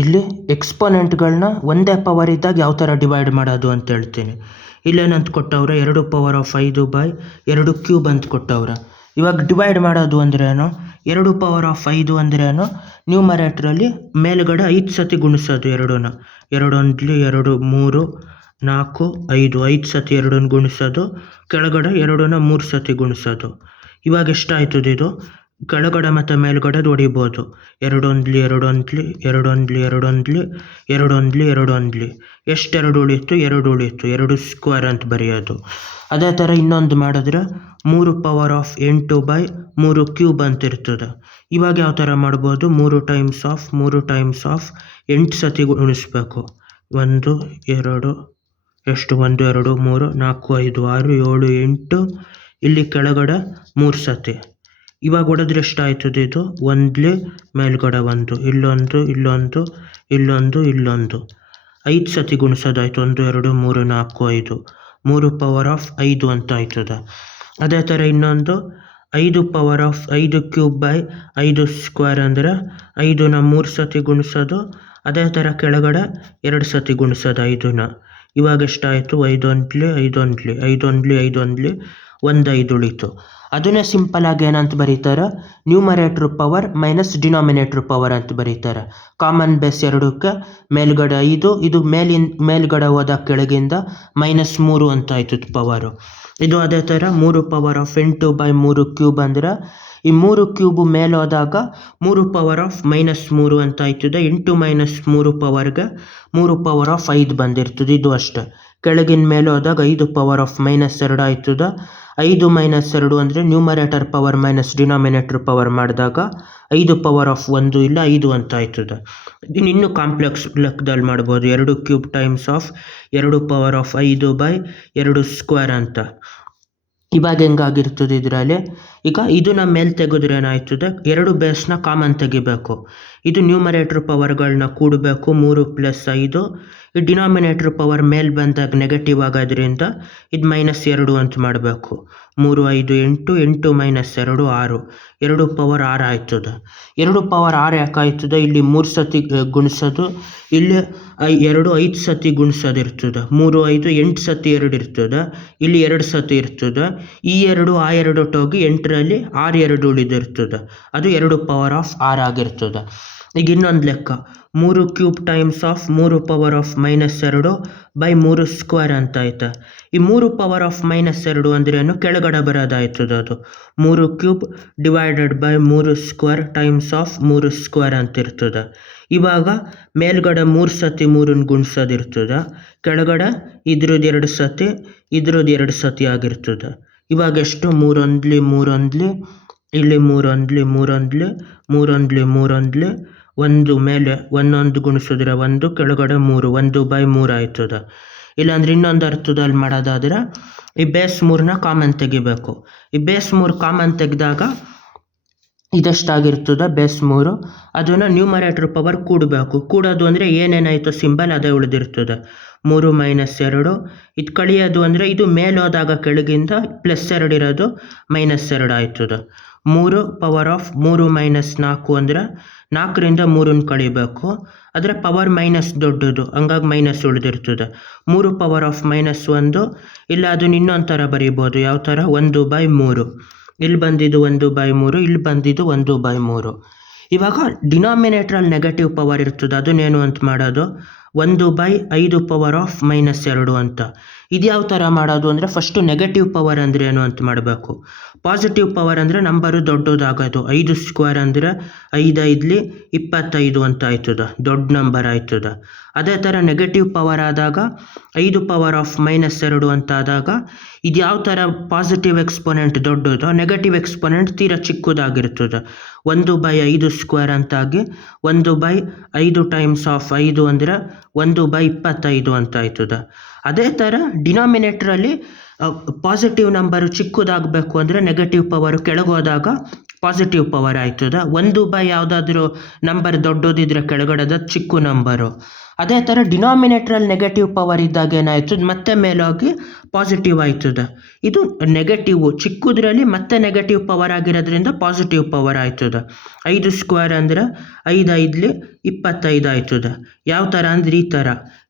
ಇಲ್ಲಿ ಎಕ್ಸ್ಪೋನೆಂಟ್ಗಳನ್ನ ಒಂದೇ ಪವರ್ ಇದ್ದಾಗ ಯಾವ ಥರ ಡಿವೈಡ್ ಮಾಡೋದು ಅಂತ ಹೇಳ್ತೀನಿ. ಇಲ್ಲೇನಂತ ಕೊಟ್ಟವ್ರೆ 2^5/2 ಕ್ಯೂಬ್ ಅಂತ ಕೊಟ್ಟವ್ರೆ. ಇವಾಗ ಡಿವೈಡ್ ಮಾಡೋದು ಅಂದ್ರೇನು, 2^5 ಅಂದ್ರೇನು, ನ್ಯೂಮರೇಟ್ರಲ್ಲಿ ಮೇಲ್ಗಡೆ 5 ಸತಿ ಗುಣಿಸೋದು ಎರಡನ್ನ. 2 1 2 3 4 5 5 ಸತಿ ಎರಡನ್ನ ಗುಣಿಸೋದು, ಕೆಳಗಡೆ 2ನ 3 ಸತಿ ಗುಣಿಸೋದು. ಇವಾಗ ಎಷ್ಟಾಯ್ತದೆ ಇದು, ಕೆಳಗಡೆ ಮತ್ತು ಮೇಲ್ಗಡೆ ಹೊಡಿಬೋದು. 2 1 2 1 2 1 2 1 2 1 2 1 ಎಷ್ಟು 2 ಉಳಿಯಿತು, 2 ಉಳಿಯಿತು, 2 ಸ್ಕ್ವೇರ್ ಅಂತ ಬರೆಯೋದು. ಅದೇ ಥರ ಇನ್ನೊಂದು ಮಾಡಿದ್ರೆ 3^8/3 ಕ್ಯೂಬ್ ಅಂತ ಇರ್ತದೆ. ಇವಾಗ ಯಾವ ಥರ ಮಾಡ್ಬೋದು, 3 ಟೈಮ್ಸ್ ಆಫ್ 8 ಸತಿ ಗುಣಿಸ್ಬೇಕು. 1 2 ಎಷ್ಟು 1 2 3 4 5 6 7 8, ಇಲ್ಲಿ ಕೆಳಗಡೆ 3 ಸತಿ. ಇವಾಗ ಹೊಡೆದ್ರೆ ಎಷ್ಟಾಯ್ತದೆ ಇದು, 1 ಮೇಲ್ಗಡೆ 1, ಇಲ್ಲೊಂದು ಇಲ್ಲೊಂದು ಇಲ್ಲೊಂದು ಇಲ್ಲೊಂದು 5 ಸತಿ ಗುಣಿಸೋದಾಯ್ತು. 1 2 3 4 5 3^5 ಅಂತ ಆಯ್ತದೆ. ಅದೇ ಥರ ಇನ್ನೊಂದು 5^5 ಕ್ಯೂಬ್/5 ಸ್ಕ್ವೇರ್ ಅಂದರೆ 5ನ 3 ಸತಿ ಗುಣಿಸೋದು, ಅದೇ ಥರ ಕೆಳಗಡೆ 2 ಸತಿ ಗುಣಿಸೋದು 5ನ. ಇವಾಗ ಎಷ್ಟಾಯಿತು, 5 1 5 1 5 1 5 1 1 5 ಉಳಿತು. ಅದನ್ನೇ ಸಿಂಪಲಾಗಿ ಏನಂತ ಬರೀತಾರೆ, ನ್ಯೂಮರೇಟ್ರ್ ಪವರ್ ಮೈನಸ್ ಡಿನಾಮಿನೇಟ್ರ್ ಪವರ್ ಅಂತ ಬರೀತಾರೆ. ಕಾಮನ್ ಬೇಸ್ ಎರಡಕ್ಕೆ ಮೇಲ್ಗಡೆ 5, ಇದು ಮೇಲ್ಗಡೆ ಹೋದಾಗ ಕೆಳಗಿಂದ -3 ಅಂತ ಆಯ್ತದೆ ಪವರು. ಇದು ಅದೇ ಥರ 3^8/3 ಕ್ಯೂಬ್ ಅಂದರೆ ಈ 3 ಕ್ಯೂಬ್ ಮೇಲೆ ಹೋದಾಗ 3^-3 ಅಂತ ಆಯ್ತದೆ. 8 - 3 ಪವರ್ಗೆ 3^5 ಬಂದಿರ್ತದೆ. ಇದು ಅಷ್ಟೇ. ಕೆಳಗಿನ ಮೇಲೆ ಹೋದಾಗ 5^-2 ಆಯ್ತದೆ. 5 - 2 ಅಂದರೆ numerator power minus denominator power ಮಾಡಿದಾಗ 5^1 ಇಲ್ಲ 5 ಅಂತ ಆಯ್ತದೆ. ಇನ್ನೂ ಕಾಂಪ್ಲೆಕ್ಸ್ ಲೆಕ್ಕದಲ್ಲಿ ಮಾಡ್ಬೋದು. 2 ಕ್ಯೂಬ್ ಟೈಮ್ಸ್ ಆಫ್ 2^5/2 ಸ್ಕ್ವೇರ್ ಅಂತ. ಇವಾಗ ಹೆಂಗಾಗಿರ್ತದೆ ಇದರಲ್ಲಿ, ಈಗ ಇದನ್ನ ಮೇಲೆ ತೆಗೆದ್ರೆ ಏನಾಯ್ತದೆ, 2 ಬೇಸ್ನ ಕಾಮನ್ ತೆಗಿಬೇಕು. ಇದು ನ್ಯೂಮರೇಟ್ರ್ ಪವರ್ಗಳನ್ನ ಕೂಡಬೇಕು, 3 + 5. ಈ ಡಿನಾಮಿನೇಟ್ರ್ ಪವರ್ ಮೇಲೆ ಬಂದಾಗ ನೆಗೆಟಿವ್ ಆಗೋದ್ರಿಂದ ಇದು -2 ಅಂತ ಮಾಡಬೇಕು. 3 5 8 8 - 2 6, 2 ಪವರ್ 6 ಆಯ್ತದೆ. 2 ಪವರ್ 6 ಯಾಕಾಯ್ತದೆ, ಇಲ್ಲಿ 3 ಸತಿ ಗುಣಿಸೋದು, ಇಲ್ಲಿ 2 5 ಸತಿ ಗುಣಿಸೋದು ಇರ್ತದೆ. 3 5 8 ಸತಿ 2 ಇರ್ತದೆ, ಇಲ್ಲಿ 2 ಸತಿ ಇರ್ತದೆ. ಈ 2 ಆ 2 ಒಟ್ಟೋಗಿ 8ರಲ್ಲಿ 6 2 ಉಳಿದಿರ್ತದೆ. ಅದು 2^6 ಆಗಿರ್ತದೆ. ಈಗ ಇನ್ನೊಂದು ಲೆಕ್ಕ, 3 ಕ್ಯೂಬ್ ಟೈಮ್ಸ್ ಆಫ್ 3^-2/3 ಸ್ಕ್ವೇರ್ ಅಂತ ಆಯ್ತಾ. ಈ 3^-2 ಅಂದ್ರೇನು, ಕೆಳಗಡೆ ಬರೋದಾಯ್ತದೆ. ಅದು 3 cube / 3 square times of 3 square ಅಂತ ಇರ್ತದೆ. ಇವಾಗ ಮೇಲ್ಗಡೆ 3 ಸತಿ 3ನ ಗುಣಿಸೋದಿರ್ತದೆ, ಕೆಳಗಡೆ ಇದ್ರದ್ದು 2 ಸತಿ ಇದ್ರದ್ದು 2 ಸತಿ ಆಗಿರ್ತದೆ. ಇವಾಗ ಎಷ್ಟು, 3 1 3 1, ಇಲ್ಲಿ 3 1 3 1 3 1 3 1, 1 ಮೇಲೆ 1 ಗುಣಿಸಿದ್ರೆ 1, ಕೆಳಗಡೆ 3 1/3 ಆಯ್ತದೆ. ಇಲ್ಲಾಂದ್ರೆ ಇನ್ನೊಂದು ಅರ್ಥದಲ್ಲಿ ಮಾಡೋದಾದರೆ ಈ ಬೇಸ್ 3ನ ಕಾಮನ್ ತೆಗಿಬೇಕು. ಈ ಬೇಸ್ 3 ಕಾಮನ್ ತೆಗೆದಾಗ ಇದೆಷ್ಟಾಗಿರ್ತದೆ, ಬೇಸ್ 3. ಅದನ್ನು ನ್ಯೂಮರೇಟ್ರ್ ಪವರ್ ಕೂಡಬೇಕು. ಕೂಡೋದು ಅಂದರೆ ಏನೇನಾಯಿತು ಸಿಂಬಲ್ ಅದೇ ಉಳಿದಿರ್ತದೆ. 3 - 2, ಇದು ಕಳಿಯೋದು ಅಂದರೆ ಇದು ಮೇಲೆ ಹೋದಾಗ ಕೆಳಗಿಂದ +2 ಇರೋದು -2 ಆಯ್ತದೆ. 3^3 - 4 ಅಂದರೆ 4ರಿಂದ 3ನ ಕಳಿಬೇಕು, ಆದರೆ ಪವರ್ ಮೈನಸ್ ದೊಡ್ಡದು, ಹಂಗಾಗಿ ಮೈನಸ್ ಉಳಿದಿರ್ತದೆ. 3^-1, ಇಲ್ಲ ಅದನ್ನ ಇನ್ನೊಂದು ಥರ ಬರೀಬೋದು. ಯಾವ ಥರ, 1/3. ಇಲ್ಲಿ ಬಂದಿದ್ದು 1/3, ಇಲ್ಲಿ ಬಂದಿದ್ದು 1/3. ಇವಾಗ ಡಿನಾಮಿನೇಟ್ರಲ್ಲಿ ನೆಗೆಟಿವ್ ಪವರ್ ಇರ್ತದೆ, ಅದನ್ನೇನು ಅಂತ ಮಾಡೋದು, 1/5^-2 ಅಂತ. ಇದು ಯಾವ ಥರ ಮಾಡೋದು ಅಂದರೆ, ಫಸ್ಟು ನೆಗೆಟಿವ್ ಪವರ್ ಅಂದರೆ ಏನು ಅಂತ ಮಾಡಬೇಕು. ಪಾಸಿಟಿವ್ ಪವರ್ ಅಂದರೆ ನಂಬರು ದೊಡ್ಡದಾಗೋದು. 5 ಸ್ಕ್ವೇರ್ ಅಂದರೆ 5 5 25 ಅಂತ ಆಯ್ತದೆ, ದೊಡ್ಡ ನಂಬರ್ ಆಯ್ತದೆ. ಅದೇ ಥರ ನೆಗೆಟಿವ್ ಪವರ್ ಆದಾಗ 5^-2 ಅಂತ ಆದಾಗ ಇದು ಯಾವ ಥರ ಪಾಸಿಟಿವ್ ಎಕ್ಸ್ಪೋನೆಂಟ್ ದೊಡ್ಡದು, ನೆಗೆಟಿವ್ ಎಕ್ಸ್ಪೋನೆಂಟ್ ತೀರಾ ಚಿಕ್ಕದಾಗಿರ್ತದೆ. 1/5 ಸ್ಕ್ವೇರ್ ಅಂತಾಗಿ 1/5 ಟೈಮ್ಸ್ ಆಫ್ 5 ಅಂದರೆ 1/25 ಅಂತ ಆಯ್ತದೆ. ಅದೇ ಥರ ಡಿನಾಮಿನೇಟ್ರಲ್ಲಿ ಪಾಸಿಟಿವ್ ನಂಬರು ಚಿಕ್ಕದಾಗಬೇಕು ಅಂದರೆ ನೆಗೆಟಿವ್ ಪವರು ಕೆಳಗೋದಾಗ ಪಾಸಿಟಿವ್ ಪವರ್ ಆಯ್ತದೆ. 1 ಯಾವುದಾದ್ರೂ ನಂಬರ್ ದೊಡ್ಡದಿದ್ರೆ ಕೆಳಗಡೆದ ಚಿಕ್ಕ ನಂಬರು, ಅದೇ ಥರ ಡಿನಾಮಿನೇಟ್ರಲ್ಲಿ ನೆಗೆಟಿವ್ ಪವರ್ ಇದ್ದಾಗ ಏನಾಯ್ತದೆ, ಮತ್ತೆ ಮೇಲೋಗಿ ಪಾಸಿಟಿವ್ ಆಯ್ತದೆ. ಇದು ನೆಗೆಟಿವ್ ಚಿಕ್ಕದ್ರಲ್ಲಿ ಮತ್ತೆ ನೆಗೆಟಿವ್ ಪವರ್ ಆಗಿರೋದ್ರಿಂದ ಪಾಸಿಟಿವ್ ಪವರ್ ಆಯ್ತದೆ. 5 ಸ್ಕ್ವೇರ್ ಅಂದರೆ 5 5 25 ಆಯ್ತದೆ. ಯಾವ ಥರ ಅಂದ್ರೆ ಈ ಥರ,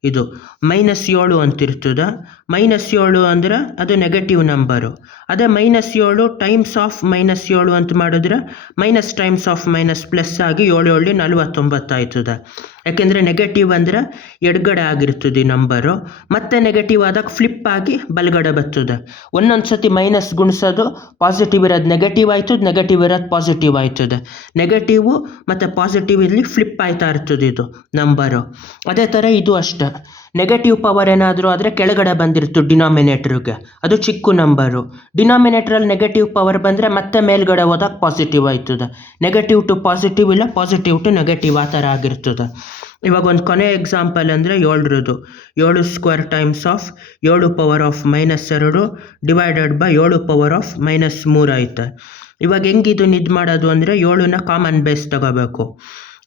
ಇದು -7 ಅಂತಿರ್ತದೆ. -7 ಅಂದ್ರೆ ಅದು ನೆಗೆಟಿವ್ ನಂಬರು. ಅದೇ -7 ಟೈಮ್ಸ್ ಆಫ್ -7 ಅಂತ ಮಾಡಿದ್ರೆ minus times of minus plus ಆಗಿ 7 7 49 ಆಯ್ತದೆ. ಯಾಕೆಂದರೆ ನೆಗೆಟಿವ್ ಅಂದರೆ ಎಡಗಡೆ ಆಗಿರ್ತದೆ ಈ ನಂಬರು, ಮತ್ತೆ ನೆಗೆಟಿವ್ ಆದಾಗ ಫ್ಲಿಪ್ ಆಗಿ ಬಲಗಡೆ ಬರ್ತದೆ. ಒಂದೊಂದು ಸತಿ ಮೈನಸ್ ಗುಣಿಸೋದು ಪಾಸಿಟಿವ್ ಇರೋದು ನೆಗೆಟಿವ್ ಆಯ್ತದೆ, ನೆಗೆಟಿವ್ ಇರೋದು ಪಾಸಿಟಿವ್ ಆಯ್ತದೆ. ನೆಗೆಟಿವು ಮತ್ತು ಪಾಸಿಟಿವ್ ಇಲ್ಲಿ ಫ್ಲಿಪ್ ಆಯ್ತಾ ಇರ್ತದೆ ಇದು ನಂಬರು. ಅದೇ ಥರ ಇದು ಅಷ್ಟೇ, ನೆಗೆಟಿವ್ ಪವರ್ ಏನಾದರೂ ಆದರೆ ಕೆಳಗಡೆ ಬಂದಿರ್ತದೆ ಡಿನಾಮಿನೇಟ್ರಿಗೆ, ಅದು ಚಿಕ್ಕ ನಂಬರು. ಡಿನಾಮಿನೇಟ್ರಲ್ಲಿ ನೆಗೆಟಿವ್ ಪವರ್ ಬಂದರೆ ಮತ್ತೆ ಮೇಲ್ಗಡೆ ಹೋದಾಗ ಪಾಸಿಟಿವ್ ಆಯ್ತದೆ. ನೆಗೆಟಿವ್ ಟು ಪಾಸಿಟಿವ್ ಇಲ್ಲ ಪಾಸಿಟಿವ್ ಟು ನೆಗೆಟಿವ್ ಆ ಥರ ಆಗಿರ್ತದೆ. ಇವಾಗ ಒಂದು ಕೊನೆ ಎಕ್ಸಾಂಪಲ್ ಅಂದರೆ 7ರದು. 7 square times of 7 power of -2 divided by 7 power of -3 ಆಯ್ತು. ಇವಾಗ ಹೆಂಗಿದು ಇದು ಮಾಡೋದು ಅಂದರೆ 7ನ ಕಾಮನ್ ಬೇಸ್ ತಗೋಬೇಕು.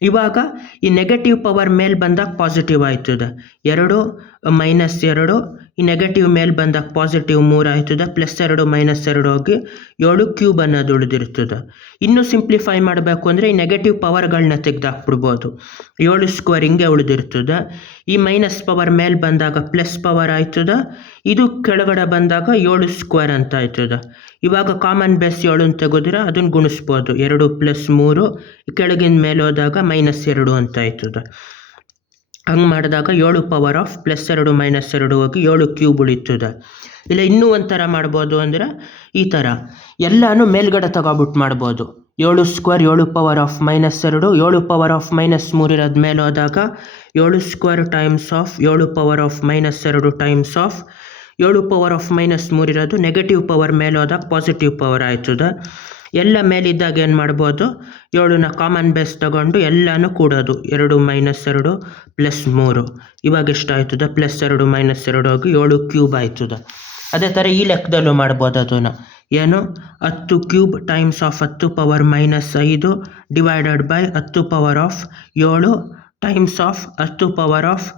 ಇವಾಗ ಈ ನೆಗೆಟಿವ್ ಪವರ್ ಮೇಲೆ ಬಂದಾಗ ಪಾಸಿಟಿವ್ ಆಯ್ತದೆ 2 -2, ಈ ನೆಗೆಟಿವ್ ಮೇಲೆ ಬಂದಾಗ ಪಾಸಿಟಿವ್ 3 ಆಯ್ತದೆ. +2 -2 ಹೋಗಿ 7 ಕ್ಯೂಬ್ ಅನ್ನೋದು ಉಳಿದಿರ್ತದೆ. ಇನ್ನೂ ಸಿಂಪ್ಲಿಫೈ ಮಾಡಬೇಕು ಅಂದರೆ ಈ ನೆಗೆಟಿವ್ ಪವರ್ಗಳನ್ನ ತೆಗೆದಾಕ್ಬಿಡ್ಬೋದು. 7 ಸ್ಕ್ವೇರ್ ಹಿಂಗೆ ಉಳಿದಿರ್ತದೆ. ಈ ಮೈನಸ್ ಪವರ್ ಮೇಲೆ ಬಂದಾಗ ಪ್ಲಸ್ ಪವರ್ ಆಯ್ತದೆ, ಇದು ಕೆಳಗಡೆ ಬಂದಾಗ 7 ಸ್ಕ್ವೇರ್ ಅಂತ ಆಯ್ತದೆ. ಇವಾಗ ಕಾಮನ್ ಬೇಸ್ 7 ತೆಗೆದ್ರೆ ಅದನ್ನು ಗುಣಿಸ್ಬೋದು. 2 + 3 ಕೆಳಗಿನ ಮೇಲೆ ಹೋದಾಗ -2 ಅಂತ ಆಯ್ತದೆ. ಹಂಗೆ ಮಾಡಿದಾಗ 7 ಪವರ್ ಆಫ್ +2 -2 ಹೋಗಿ 7 ಕ್ಯೂಬ್ ಉಳಿತದೆ. ಇಲ್ಲ ಇನ್ನೂ ಒಂಥರ ಮಾಡ್ಬೋದು ಅಂದರೆ ಈ ಥರ ಎಲ್ಲನೂ ಮೇಲ್ಗಡೆ ತಗೊಬಿಟ್ಟು ಮಾಡ್ಬೋದು. 7 square 7 power of -2, 7 power of -3 ಇರೋದು ಮೇಲೆ ಹೋದಾಗ 7 square times of 7 power of -2 times of 7 power of -3 ಇರೋದು ನೆಗೆಟಿವ್ ಪವರ್ ಮೇಲೆ ಹೋದಾಗ ಪಾಸಿಟಿವ್ ಪವರ್ ಆಯ್ತದೆ. ಎಲ್ಲ ಮೇಲಿದ್ದಾಗ ಏನು ಮಾಡ್ಬೋದು, 7ನ ಕಾಮನ್ ಬೇಸ್ ತಗೊಂಡು ಎಲ್ಲನೂ ಕೂಡೋದು. 2 -2 +3 ಇವಾಗ ಎಷ್ಟಾಯ್ತದೆ, +2 -2 ಹೋಗಿ 7 ಕ್ಯೂಬ್ ಆಯ್ತದೆ. ಅದೇ ಥರ ಈ ಲೆಕ್ಕದಲ್ಲೂ ಮಾಡ್ಬೋದು ಅದನ್ನು. ಏನು 10 cube times of 10 power -5 divided by 10 power of 7 times of 10 power of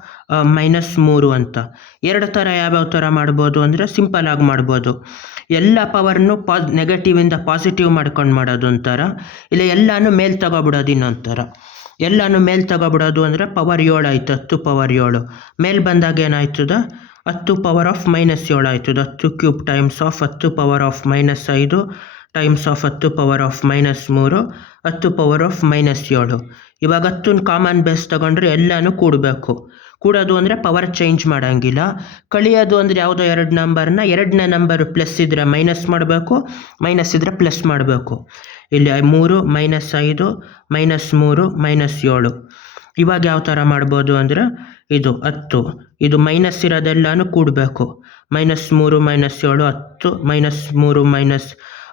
-3 ಅಂತ. ಎರಡು ಥರ ಯಾವ್ಯಾವ ಥರ ಮಾಡ್ಬೋದು ಅಂದರೆ ಸಿಂಪಲ್ ಆಗಿ ಮಾಡ್ಬೋದು. ಎಲ್ಲ ಪವರ್ನು ನೆಗೆಟಿವಿಂದ ಪಾಸಿಟಿವ್ ಮಾಡ್ಕೊಂಡು ಮಾಡೋದು ಒಂಥರ, ಇಲ್ಲ ಎಲ್ಲನೂ ಮೇಲೆ ತಗೊಬಿಡೋದು ಇನ್ನೊಂಥರ. ಎಲ್ಲನೂ ಮೇಲೆ ತಗೊಬಿಡೋದು ಅಂದರೆ ಪವರ್ 7 ಆಯ್ತು, 10 ಪವರ್ 7 ಮೇಲೆ ಬಂದಾಗ ಏನಾಯ್ತದೆ 10 ಪವರ್ ಆಫ್ -7 ಆಯ್ತದೆ. 10 cube times of 10 power of -5 times of 10 power of -3 10 power of -7. ಇವಾಗ 10ನ ಕಾಮನ್ ಬೇಸ್ ತಗೊಂಡ್ರೆ ಎಲ್ಲನೂ ಕೂಡಬೇಕು. ಕೂಡೋದು ಅಂದರೆ ಪವರ್ ಚೇಂಜ್ ಮಾಡೋಂಗಿಲ್ಲ. ಕಳಿಯೋದು ಅಂದರೆ ಯಾವುದೋ 2 ನಂಬರ್ನ 2ನೇ ನಂಬರ್ ಪ್ಲಸ್ ಇದ್ದರೆ ಮೈನಸ್ ಮಾಡಬೇಕು, ಮೈನಸ್ ಇದ್ದರೆ ಪ್ಲಸ್ ಮಾಡಬೇಕು. ಇಲ್ಲಿ 3 -5 -3 -7. ಇವಾಗ ಯಾವ ಥರ ಮಾಡ್ಬೋದು ಅಂದರೆ ಇದು 10, ಇದು ಮೈನಸ್ ಇರೋದೆಲ್ಲನೂ ಕೂಡಬೇಕು. -3 -7 10, -3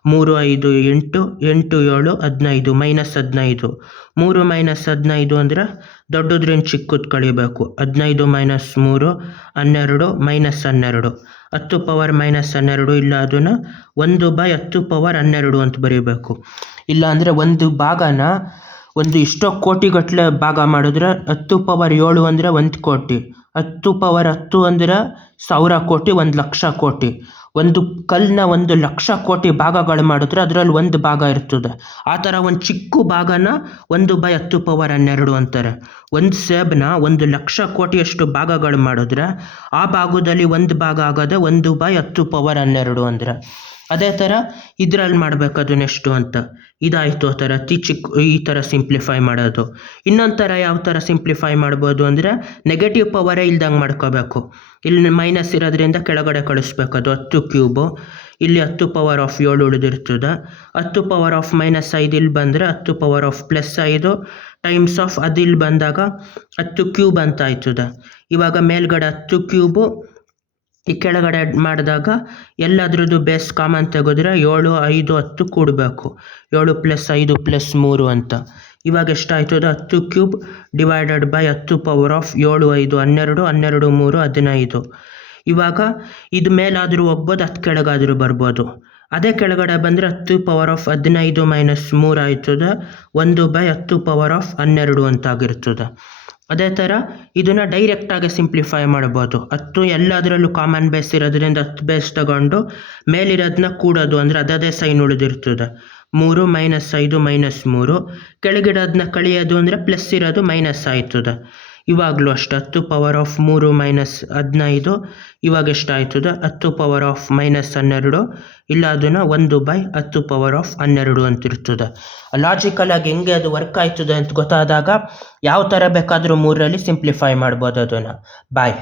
-3 5 8 8 7 15 -15. 3 -15 ಅಂದರೆ ದೊಡ್ಡದ್ರಿಂದ ಚಿಕ್ಕದು ಕಳಿಬೇಕು. 15 -3 12 -12. 10 ಪವರ್ -12 ಇಲ್ಲ ಅದನ್ನು 1/10 ಪವರ್ 12 ಅಂತ ಬರೀಬೇಕು. ಇಲ್ಲ ಅಂದರೆ ಒಂದು ಭಾಗನ ಒಂದು ಇಷ್ಟೋ ಕೋಟಿಗಟ್ಟಲೆ ಭಾಗ ಮಾಡಿದ್ರೆ 10 ಪವರ್ 7 ಅಂದರೆ 1 ಕೋಟಿ, 10 ಪವರ್ 10 ಅಂದರೆ 1000 ಕೋಟಿ, 1,00,000 ಕೋಟಿ. ಒಂದು ಕಲ್ಲನ್ನ 1,00,000 ಕೋಟಿ ಭಾಗಗಳು ಮಾಡಿದ್ರೆ ಅದರಲ್ಲಿ ಒಂದು ಭಾಗ ಇರ್ತದೆ. ಆ ಥರ ಒಂದು ಚಿಕ್ಕ ಭಾಗನ 1/10 ಪವರ್ 12 ಅಂತಾರೆ. ಒಂದು ಸೇಬನ್ನ 1,00,000 ಕೋಟಿಯಷ್ಟು ಭಾಗಗಳು ಮಾಡಿದ್ರೆ ಆ ಭಾಗದಲ್ಲಿ ಒಂದು ಭಾಗ ಆಗೋದೆ 1/10 ಪವರ್ 12 ಅಂದರೆ. ಅದೇ ಥರ ಇದರಲ್ಲಿ ಮಾಡಬೇಕು ಅದನ್ನ ಎಷ್ಟು ಅಂತ. ಇದಾಯಿತು ಆ ಥರ ಈ ಥರ ಸಿಂಪ್ಲಿಫೈ ಮಾಡೋದು. ಇನ್ನೊಂದು ಥರ ಯಾವ ಥರ ಸಿಂಪ್ಲಿಫೈ ಮಾಡ್ಬೋದು ಅಂದರೆ ನೆಗೆಟಿವ್ ಪವರೇ ಇಲ್ದಂಗೆ ಮಾಡ್ಕೋಬೇಕು. ಇಲ್ಲಿ ಮೈನಸ್ ಇರೋದ್ರಿಂದ ಕೆಳಗಡೆ ಕಳಿಸ್ಬೇಕು. ಅದು 10 ಕ್ಯೂಬು, ಇಲ್ಲಿ 10 ಪವರ್ ಆಫ್ 7 ಉಳಿದಿರ್ತದೆ. 10 ಪವರ್ ಆಫ್ -5 ಇಲ್ಲಿ ಬಂದರೆ 10 ಪವರ್ ಆಫ್ +5 ಟೈಮ್ಸ್ ಆಫ್ ಅದು ಇಲ್ಲಿ ಬಂದಾಗ 10 ಕ್ಯೂಬ್ ಅಂತ ಆಯ್ತದೆ. ಇವಾಗ ಮೇಲ್ಗಡೆ 10 ಕ್ಯೂಬು, ಈ ಕೆಳಗಡೆ ಮಾಡಿದಾಗ ಎಲ್ಲದ್ರದ್ದು ಬೇಸ್ ಕಾಮನ್ ತೆಗೆದ್ರೆ 7 5 10 ಕೂಡಬೇಕು. 7 + 5 + 3 ಅಂತ. ಇವಾಗ ಎಷ್ಟಾಯ್ತದೆ 10 cube divided by 10 power of 7 5 12 12 3 15. ಇವಾಗ ಇದು ಮೇಲಾದರೂ ಹೋಗ್ಬೋದು, 10 ಕೆಳಗಾದರೂ ಬರ್ಬೋದು. ಅದೇ ಕೆಳಗಡೆ ಬಂದರೆ 10 ಪವರ್ ಆಫ್ 15 - 3 ಆಯ್ತದೆ 1/10 ಪವರ್ ಆಫ್ 12 ಅಂತ ಆಗಿರ್ತದೆ. ಅದೇ ಥರ ಇದನ್ನು ಡೈರೆಕ್ಟಾಗಿ ಸಿಂಪ್ಲಿಫೈ ಮಾಡ್ಬೋದು. 10 ಎಲ್ಲದರಲ್ಲೂ ಕಾಮನ್ ಬೇಸ್ ಇರೋದ್ರಿಂದ 10 ಬೇಸ್ ತಗೊಂಡು ಮೇಲಿರೋದನ್ನ ಕೂಡೋದು, ಅಂದರೆ ಅದೇ ಸೈನ್ ಉಳಿದಿರ್ತದೆ. 3 -5 -3. ಕೆಳಗಿಡೋದನ್ನ ಕಳಿಯೋದು ಅಂದರೆ ಪ್ಲಸ್ ಇರೋದು ಮೈನಸ್ ಆಯ್ತದೆ. ಇವಾಗಲೂ ಅಷ್ಟೇ 10⁻³ - 15. ಇವಾಗ ಎಷ್ಟಾಯ್ತದೆ 10⁻−12. ಇಲ್ಲ ಅದನ್ನು 1/10⁻12 ಅಂತಿರ್ತದೆ. ಲಾಜಿಕಲಾಗಿ ಹೆಂಗೆ ಅದು ವರ್ಕ್ ಆಯ್ತದೆ ಅಂತ ಗೊತ್ತಾದಾಗ ಯಾವ ಥರ ಬೇಕಾದರೂ 3ರಲ್ಲಿ ಸಿಂಪ್ಲಿಫೈ ಮಾಡ್ಬೋದು ಅದನ್ನು. ಬಾಯ್.